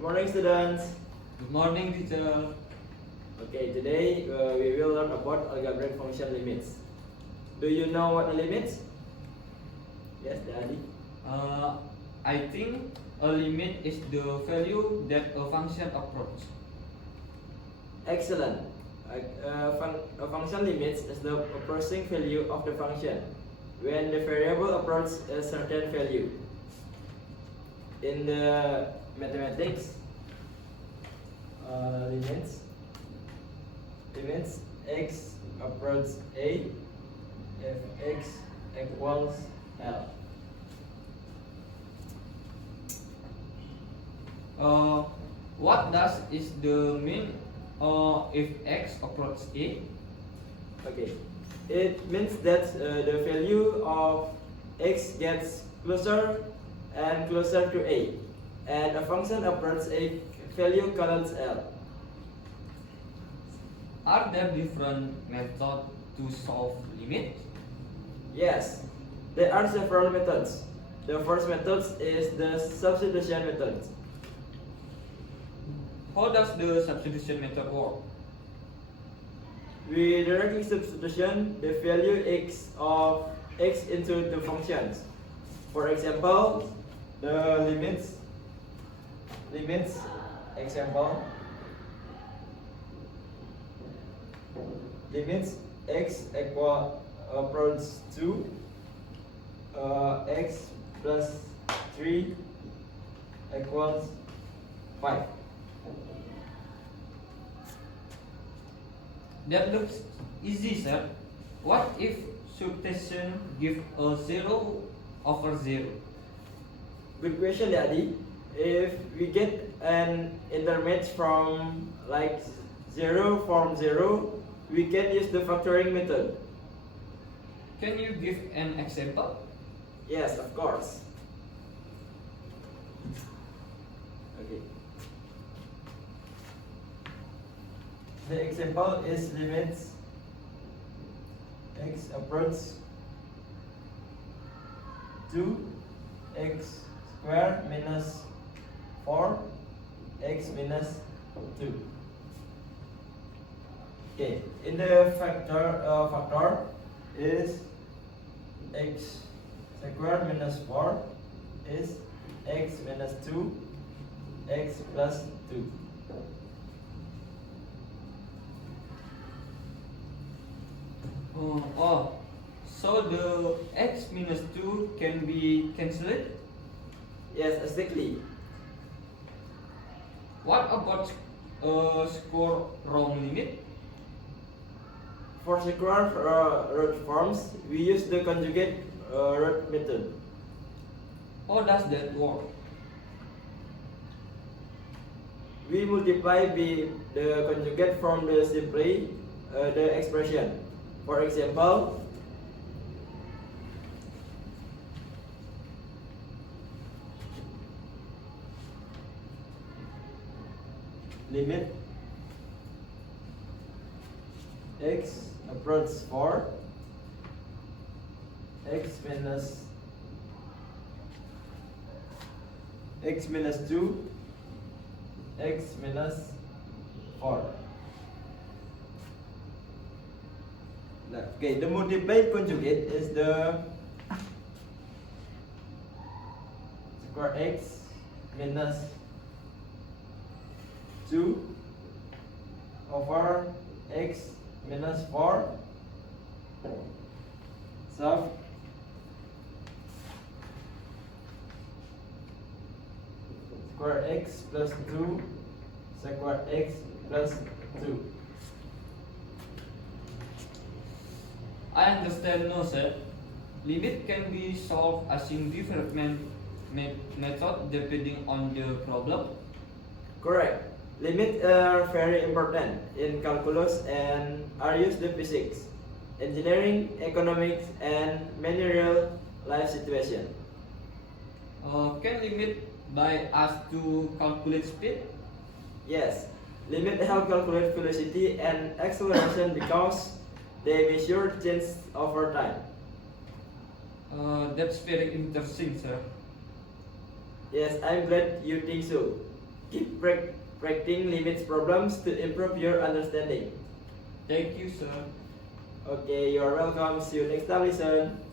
Good morning, students. Good morning, teacher. Okay, today we will learn about algebraic function limits. Do you know what a limit? Yes, Daddy. I think a limit is the value that a function approaches. Excellent. A function limits is the approaching value of the function when the variable approaches a certain value. In the mathematics, limits x approaches a if x equals L. What does is the mean if x approaches a? Okay, it means that the value of x gets closer and closer to a, and a function approaches a value called L. Are there different methods to solve limit? Yes, there are several methods. The first method is the substitution method. How does the substitution method work? We directly substitution the value x of x into the functions. For example, the limits x equal approaches to x plus 3 equals 5. That looks easy, sir. What if substitution give a 0/0? Good question, Daddy. If we get an intermediate from like 0 from 0, we can use the factoring method. Can you give an example? Yes, of course. Okay. The example is limits x approaches to x squared minus 4 x minus 2. Okay, in the factor is x squared minus 4 is x minus 2 x plus 2. So the x minus 2 can be cancelled? Yes, exactly. What about square root limit? For square root forms, we use the conjugate root method. How does that work? We multiply the conjugate from the simply the expression. For example, limit x approaches 4 x minus 2 x minus 4. Okay, the multiplied conjugate is the square x minus 2 over x minus 4 sub square x plus 2 square x plus 2. I understand, no, sir. Limit can be solved using different method depending on the problem. Correct. Limits are very important in calculus and are used in physics, engineering, economics, and many real life situations. Can limit by us to calculate speed? Yes, limit help calculate velocity and acceleration because they measure change over time. That's very interesting, sir. Yes, I'm glad you think so. Keep practicing limits problems to improve your understanding. Thank you, sir. Okay, you are welcome. See you next time, listen.